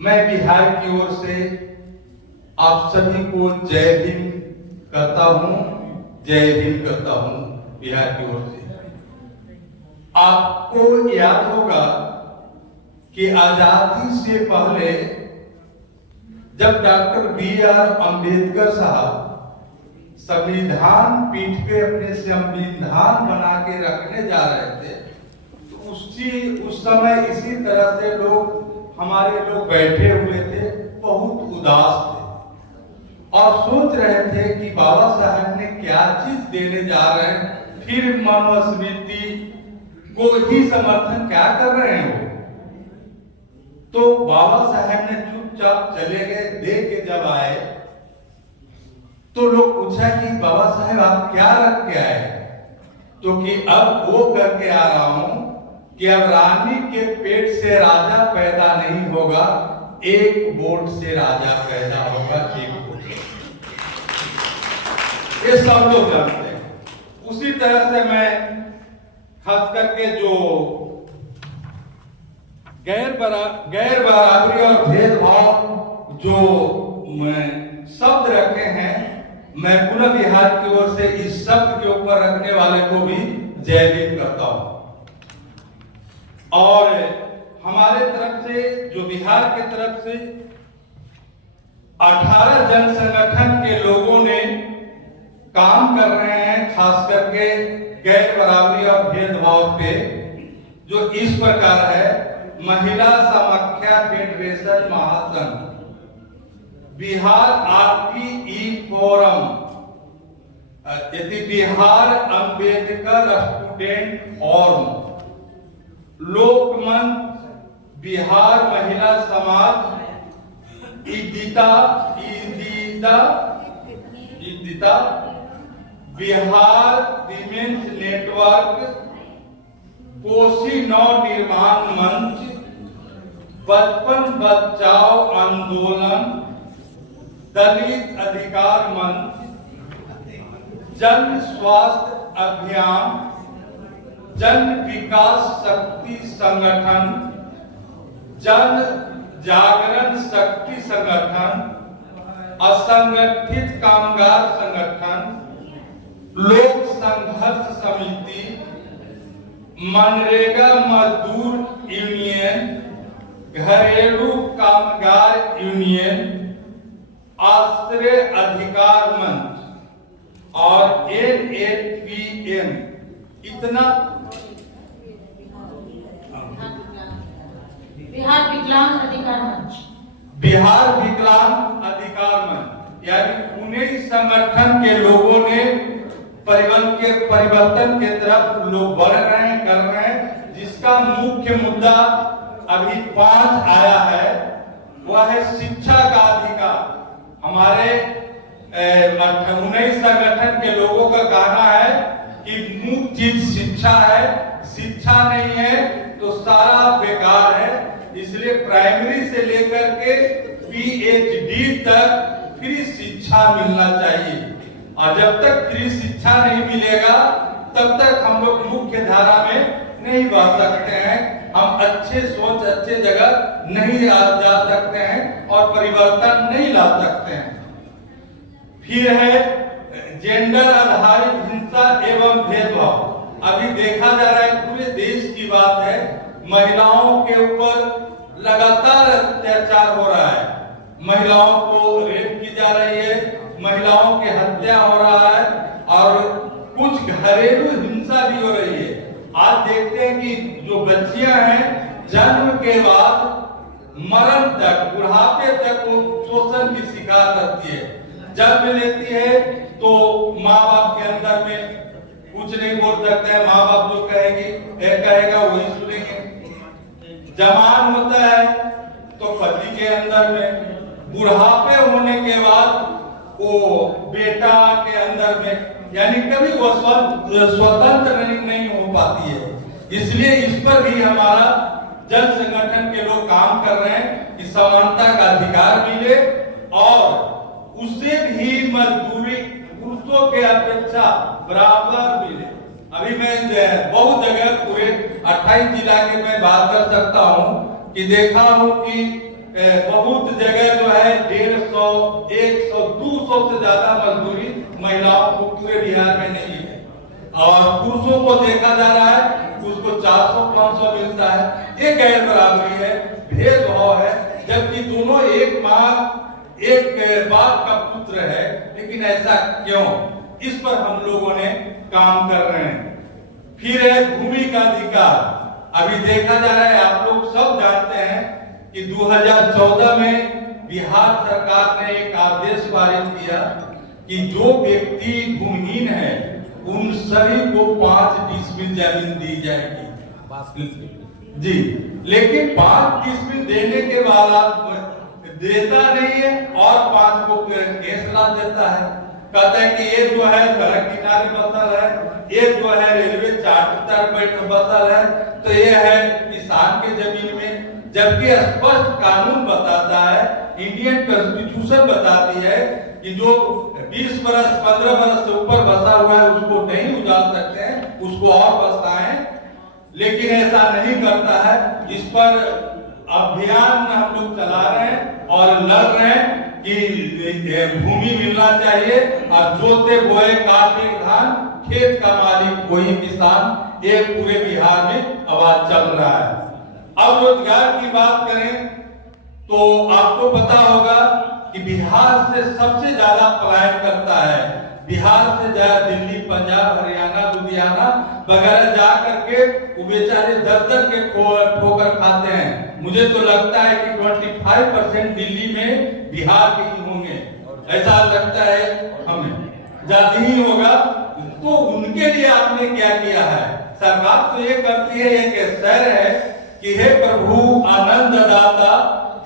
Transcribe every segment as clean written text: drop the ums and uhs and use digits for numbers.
मैं बिहार की ओर से आप सभी को जय भीम करता हूं, जय भीम करता हूं बिहार की ओर से। आपको याद होगा कि आजादी से पहले जब डॉक्टर B.R. अम्बेडकर साहब संविधान पीठ पे अपने संविधान बना के रखने जा रहे थे, तो उस समय इसी तरह से हमारे लोग बैठे हुए थे, बहुत उदास थे और सोच रहे थे कि बाबा साहब ने क्या चीज देने जा रहे हैं, फिर मनुस्मृति को ही समर्थन क्या कर रहे हैं वो। तो बाबा साहब ने चुपचाप चले गए। देख के जब आए तो लोग पूछा कि बाबा साहब आप क्या रख के आए, तो कि अब वो करके आ रहा हूं कि अब रानी के पेट से राजा पैदा नहीं होगा, एक वोट से राजा पैदा होगा, एक वोट। ये सब लोग जानते हैं। उसी तरह से मैं खास करके जो गैर बराबरी और भेदभाव जो शब्द रखे हैं, मैं पुनः बिहार की ओर से इस शब्द के ऊपर रखने वाले को भी जय भीम करता हूं। और हमारे तरफ से, जो बिहार के तरफ से 18 जन संगठन के लोगों ने काम कर रहे हैं, खास करके गैर बराबरी और भेदभाव पे, जो इस प्रकार है। महिला समाख्या फेडरेशन महासंघ, Bihar RTE forum, Bihar Ambedkar student forum, Lokmanch, Bihar महिला समाज, ईदिता, बिहार विमेंस नेटवर्क, कोसी नव निर्माण मंच, बचपन बचाओ आंदोलन, दलित अधिकार मंच, जन स्वास्थ्य अभियान, जन विकास शक्ति संगठन, जन जागरण शक्ति संगठन, असंगठित कामगार संगठन, लोक संघर्ष समिति, मनरेगा मजदूर यूनियन, घरेलू कामगार यूनियन, आश्रय अधिकार मंच और NHPM। इतना बिहार विकलांग अधिकार मंच, बिहार विकलांग अधिकार मंच, यानी उन्हीं संगठन के लोगों ने परिवर्तन के तरफ लोग बढ़ रहे हैं, कर रहे हैं। जिसका मुख्य मुद्दा अभी 5 आया है, वह है शिक्षा का अधिकार। हमारे 19 संगठन के लोगों का कहना है कि मुख्य चीज शिक्षा है, शिक्षा नहीं है तो सारा बेकार है। इसलिए प्राइमरी से लेकर के PhD तक फ्री शिक्षा मिलना चाहिए, और जब तक फ्री शिक्षा नहीं मिलेगा तब तक हम लोग मुख्य धारा में नहीं बढ़ सकते हैं, हम अच्छे सोच, अच्छे जगह नहीं जा सकते हैं और परिवर्तन नहीं ला सकते हैं। फिर है जेंडर आधारित हिंसा एवं भेदभाव। अभी देखा जा रहा है, पूरे देश की बात है, महिलाओं के ऊपर लगातार अत्याचार हो रहा है, महिलाओं को रेप की जा रही है, महिलाओं की हत्या हो रहा है और कुछ घरेलू हिंसा भी हो रही है। आज देखते हैं कि जो बच्चियां हैं, जन्म के बाद मरण तक, बुढ़ापे तक वो शोषण की शिकार रहती है। जन्म लेती है तो माँ बाप के अंदर में कुछ नहीं बोल सकते हैं, माँ बाप जो कहेगा वही सुनेंगे। जवान होता है तो पति के अंदर में, बुढ़ापे होने के बाद वो बेटा के अंदर में, यानी कभी वो स्वतंत्र नहीं हो पाती है। इसलिए इस पर भी हमारा जन संगठन के लोग काम कर रहे हैं कि समानता का अधिकार मिले और उससे भी मजदूरी पुरुषों के अपेक्षा बराबर मिले। अभी मैं बहुत जगह पूरे 28 जिला के मैं बात कर सकता हूँ कि देखा हूँ कि बहुत जगह जो है 150, 100, 200 से ज्यादा मजदूरी महिलाओं को पूरे बिहार में नहीं है, और पुरुषों को देखा जा रहा है उसको 400-500 मिलता है। ये गैर बराबरी है, भेदभाव है, जबकि दोनों एक माँ एक बाप का पुत्र है, लेकिन ऐसा क्यों? इस पर हम लोगों ने काम कर रहे हैं। फिर है भूमि का अधिकार। अभी देखा जा रहा है, आप लोग सब जानते हैं कि 2014 में बिहार सरकार ने एक आदेश पारित किया कि जो व्यक्ति भूमिहीन है उन सभी को 5 डिसमिल जमीन दी जाएगी जी। लेकिन 5 डिसमिल देने के बाद देता नहीं है और 5 को केस ला देता है, कहता है कि ये जो है सड़क किनारे बसल है, ये जो है रेलवे चार्टर पर बसल है, तो ये है किसान के जमीन में। जबकि स्पष्ट कानून बताता है, इंडियन कॉन्स्टिट्यूशन बताती है कि जो 20 बरस 15 बरस से ऊपर बसा हुआ है उसको नहीं उजाड़ सकते हैं, उसको और बसाएं, लेकिन ऐसा नहीं करता है। इस पर अभियान हम लोग चला रहे हैं और लड़ रहे हैं कि भूमि मिलना चाहिए, और जोते बोए काटे धान, खेत का मालिक वही किसान, ये पूरे बिहार में आवाज चल रहा है। अब रोजगार की बात करें तो आपको पता होगा कि बिहार से सबसे ज्यादा पलायन करता है, बिहार से ज्यादा दिल्ली, पंजाब, हरियाणा, लुधियाना वगैरह जा करके वो बेचारे दर के ठोकर खाते हैं। मुझे तो लगता है कि 25% दिल्ली में बिहार के ही होंगे, ऐसा लगता है हमें, ज्यादा ही होगा। तो उनके लिए आपने क्या किया है? सरकार तो ये करती है, एक शहर है कि हे प्रभु आनंद दाता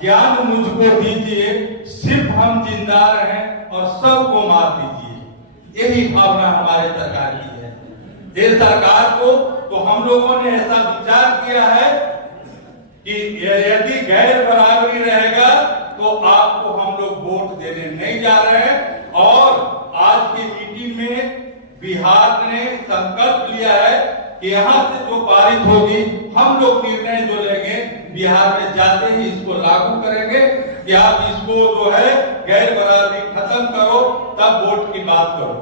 ज्ञान मुझको दीजिए, सिर्फ हम जिंदा रहें और सबको मार दीजिए। यही भावना हमारे सरकार की है। इस सरकार को तो हम लोगों ने ऐसा विचार किया है कि यदि गैर बराबरी रहेगा तो आपको हम लोग वोट देने नहीं जा रहे हैं। और आज की मीटिंग में बिहार ने संकल्प लिया है कि यहाँ से जो पारित होगी, हम लोग निर्णय जो लेंगे बिहार में जाते ही इसको लागू करेंगे कि आप इसको जो है गैर बराबरी खत्म करो, तब वोट की बात करो।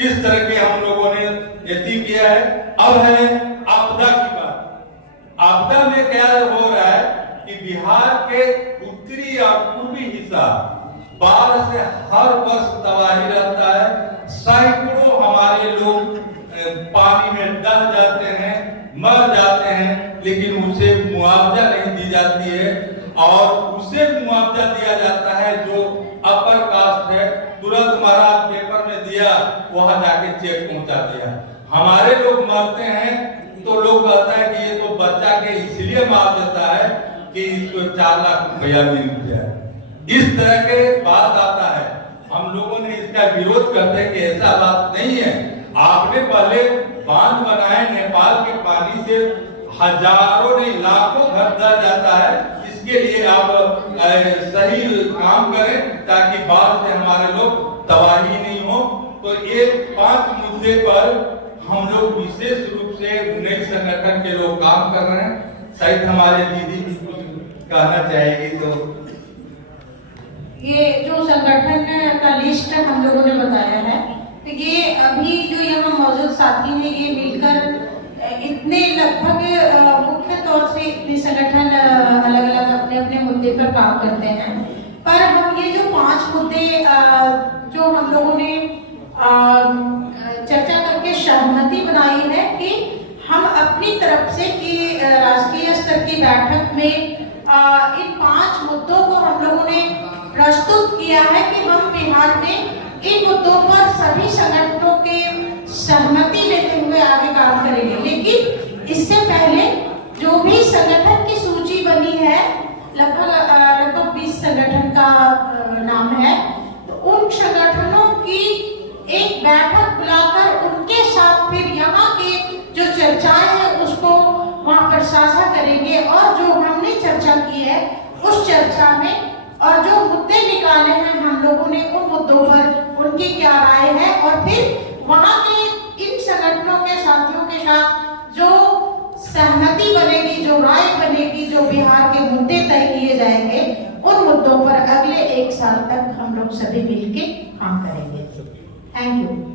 इस तरह के हम लोगों ने यति किया है। अब है आपदा की बात। आपदा में क्या हो रहा है कि बिहार के उत्तरी और पूर्वी हिस्सा बाढ़ से हर वर्ष तबाही रहता है। सैकड़ों हमारे लोग पानी में डह जाते हैं, मर जाते हैं, लेकिन उसे मुआवजा नहीं दी जाती है। और उसे मुआवजा दिया जाता है जो अपर कास्ट है, तुरंत महाराज पेपर में दिया, वहां जाके चेक पहुंचा दिया। हमारे लोग मरते हैं तो लोग कहता है कि ये तो बच्चा के इसलिए मार देता है कि इसको 4 लाख रुपया मिल गया। इस तरह के बात आता है। हम लोगों ने इसका विरोध करते हैं कि ऐसा बात नहीं है। आपने पहले बांध बनाए, नेपाल के पानी से हजारों नहीं लाखों घर दह जाता है। इसके लिए आप सही काम करें ताकि बाढ़ से हमारे लोग तबाही नहीं हो। तो ये 5 मुद्दे पर हम लोग विशेष रूप से नए संगठन के लोग काम कर रहे हैं। शायद हमारे दीदी कुछ कहना चाहेगी। तो ये जो संगठन का लिस्ट हम लोगों ने बताया है, तो ये अभी जो यहाँ मौजूद साथी हैं ये मिलकर इतने लगभग मुख्य तौर से इतने संगठन अलग अलग अपने अपने मुद्दे पर काम करते हैं। पर हम ये जो 5 मुद्दे जो हम लोगों ने चर्चा करके सहमति बनाई है कि हम अपनी तरफ से कि राष्ट्रीय स्तर की बैठक में इन 5 मुद्दों को हम लोगों ने प्रस्तुत किया है कि हम बिहार में इन मुद्दों पर सभी संगठनों के सहमति लेते हुए आगे काम करेंगे। लेकिन इससे पहले जो भी संगठन की सूची बनी है, लगभग 20 संगठन का नाम है, तो उन संगठनों की एक बैठक बुलाकर उनके साथ फिर यहाँ के जो चर्चाएं हैं उसको वहाँ पर साझा करेंगे। और जो हमने चर्चा की है उस चर्चा में और जो मुद्दे निकाले हैं हम लोगों ने, उन मुद्दों पर उनकी क्या राय है, और फिर वहाँ के इन संगठनों के साथियों के साथ जो सहमति बनेगी, जो राय बनेगी, जो बिहार के मुद्दे तय किए जाएंगे, अगले 1 साल तक हम लोग सभी मिलके काम करेंगे। Thank you.